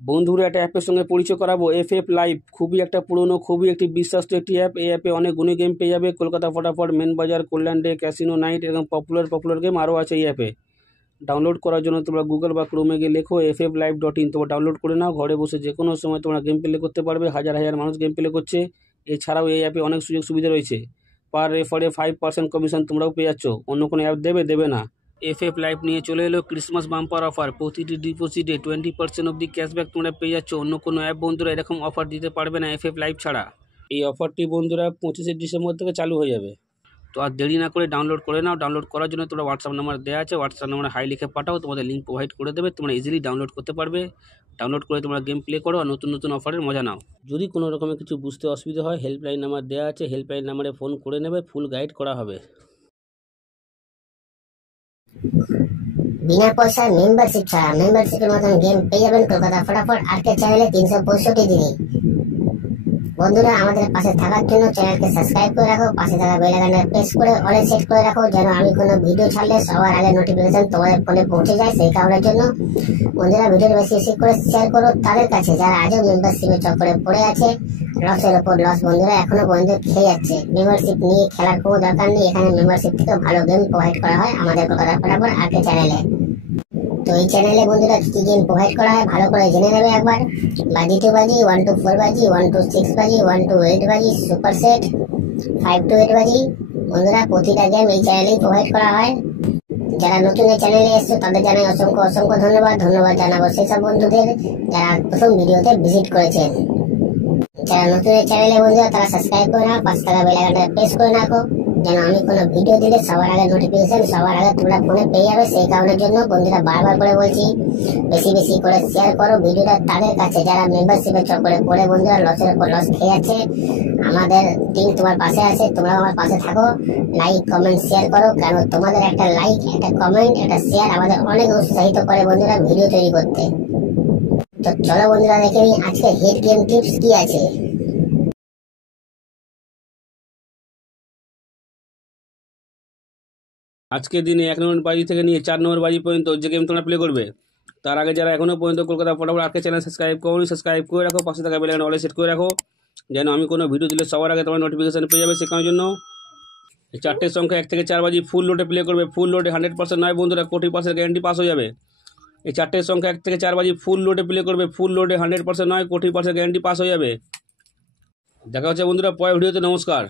বন্ধুরা, একটা অ্যাপের সঙ্গে পরিচয় করাবো। এফএফ লাইভ খুবই একটা পুরনো, খুবই একটি বিশ্বস্ত একটি অ্যাপ। এই অ্যাপে অনেক গুণী গেম পেয়ে যাবে। কলকাতা ফটাফট, মেন বাজার, কল্যাণ ডে, ক্যাসিনো নাইট এবং পপুলার গেম আরও আছে এই অ্যাপে। ডাউনলোড করার জন্য তোমরা গুগল বা ক্রোমে গিয়ে লেখো fflive.in। তোমরা ডাউনলোড করে নাও। ঘরে বসে যে কোনো সময় তোমরা গেম প্লে করতে পারবে। হাজার হাজার মানুষ গেম প্লে করছে। এছাড়াও এই অ্যাপে অনেক সুযোগ সুবিধা রয়েছে। পার রেফারে 5% কমিশন তোমরাও পেয়ে যাচ্ছ। অন্য কোনো অ্যাপ দেবে না। এফএফ লাইভ নিয়ে চলে এলো ক্রিসমাস বাম্পার অফার। প্রতিটি ডিপোজিটে 20% অব্দি ক্যাশব্যাক তোমরা পেয়ে যাচ্ছ। অন্য কোনো অ্যাপ বন্ধুরা এরকম অফার দিতে পারবে না এফএফ লাইভ ছাড়া। এই অফারটি বন্ধুরা 25শে ডিসেম্বর থেকে চালু হয়ে যাবে। তো আর দেরি না করে ডাউনলোড করে নাও। ডাউনলোড করার জন্য তোমরা হোয়াটসঅ্যাপ নাম্বার দেওয়া আছে, হোয়াটসঅ্যাপ নাম্বারে হাই লিখে পাঠাও, তোমাদের লিঙ্ক প্রোভাইড করে দেবে। তোমরা ইজিলি ডাউনলোড করতে পারবে। ডাউনলোড করে তোমরা গেম প্লে করো আর নতুন নতুন অফারের মজা নাও। যদি কোনো রকমের কিছু বুঝতে অসুবিধা হয়, হেল্পলাইন নাম্বার দেওয়া আছে, হেল্পলাইন নাম্বারে ফোন করে নেবে। ফুল গাইড করা হবে। বিনা পয়সায় মেম্বারশিপ ছাড়া মেম্বারশিপের মতন গেম পেয়ে যাবেন কলকাতা ফটাফট আর্কেড চ্যানেলে 365 দিনই। বন্ধুরা, আমাদের পাশে থাকার জন্য চ্যানেলকে সাবস্ক্রাইব করে রাখো, পাশে থাকা বেল আইকনটা প্রেস করে অলে সেট করে রাখো, যেন আমি কোনো ভিডিও ছাড়লে সবার আগে নোটিফিকেশন তোমাদের ফোনে পৌঁছে যায়। সেই কারণের জন্য বন্ধুরা, ভিডিওটা বেশি বেশি করে শেয়ার করো তাদের কাছে যারা আজও মেম্বারশিপের চক্করে পড়ে আছে। লসের ওপর লস বন্ধুরা এখনো পর্যন্ত খেয়ে যাচ্ছে। মেম্বারশিপ নিয়ে খেলার কোনো দরকার নেই। এখানে মেম্বারশিপ থেকে ভালো গেম প্রোভাইড করা হয় আমাদের কলকাতা ফটাফট আর্কেড চ্যানেলে। তো এই চ্যানেলে বন্ধুরা কি গেম প্রোভাইড করা হয় ভালো করে জেনে নেবে একবার। বাজি 2 বাজি, 1 to 4 বাজি, 1 to 6 বাজি, 1 to 8 বাজি, সুপার সেট, 5 to 8 বাজি। বন্ধুরা, প্রতিটা গেম এই চ্যানেলেই প্রোভাইড করা হয়। যারা নতুন এই চ্যানেলে এসছে তাদের জানাই অসংখ্য অসংখ্য ধন্যবাদ জানাবো সেসব বন্ধুদের যারা প্রথম ভিডিওতে ভিজিট করেছেন। যারা নতুন এই চ্যানেলে বন্ধুরা তারা সাবস্ক্রাইব করে নাও, পাশে থাকা বেল আইকনটা প্রেস করে রাখো, যেন আমি কোনো ভিডিও দিলে সবার আগে নোটিফিকেশন সবার আগে তোমরা ফোনে পেয়ে যাবে। সেই কারণের জন্য বন্ধুরা বারবার করে বলছি, বেশি বেশি করে শেয়ার করো ভিডিওটা তাদের কাছে যারা মেম্বারশিপের চক্করে পড়ে বন্ধুরা লসের উপর লস খেয়ে যাচ্ছে। আমাদের টিম তোমার পাশে আছে, তোমরা আমার পাশে থাকো। লাইক কমেন্ট শেয়ার করো, কারণ তোমাদের একটা লাইক, একটা কমেন্ট, একটা শেয়ার আমাদের অনেক উৎসাহিত করে বন্ধুরা ভিডিও তৈরি করতে। তো চলো বন্ধুরা দেখে নিই আজকে হিট গেম টিপস কি আছে। আজকের দিনে 1 নম্বর বাজি থেকে নিয়ে 4 নম্বর বাজি পর্যন্ত যে গেম তোমরা প্লে করবে, তার আগে যারা এখনো পর্যন্ত কলকাতা ফটাফট আর্কেড চ্যানেল সাবস্ক্রাইব করোনি, সাবস্ক্রাইব করে রাখো, পাশে থাকা বেল আইকন অলে সেট করে রাখো, যেন আমি কোনো ভিডিও দিলে সবার আগে তোমার নোটিফিকেশন পেয়ে যাবে। শেখানোর জন্য এই 4টের সংখ্যা 1 থেকে 4 বাজি ফুল লোডে প্লে করবে। ফুল লোডে 100% নয় বন্ধুরা, 20% গ্যারান্টি পাস হয়ে যাবে। এই 4টের সংখ্যা 1 থেকে 4 বাজি ফুল লোডে প্লে করবে। ফুল লোডে 100% নয়, 20% গ্যারান্টি পাস হয়ে যাবে। দেখা হচ্ছে বন্ধুরা পরের ভিডিওতে। নমস্কার।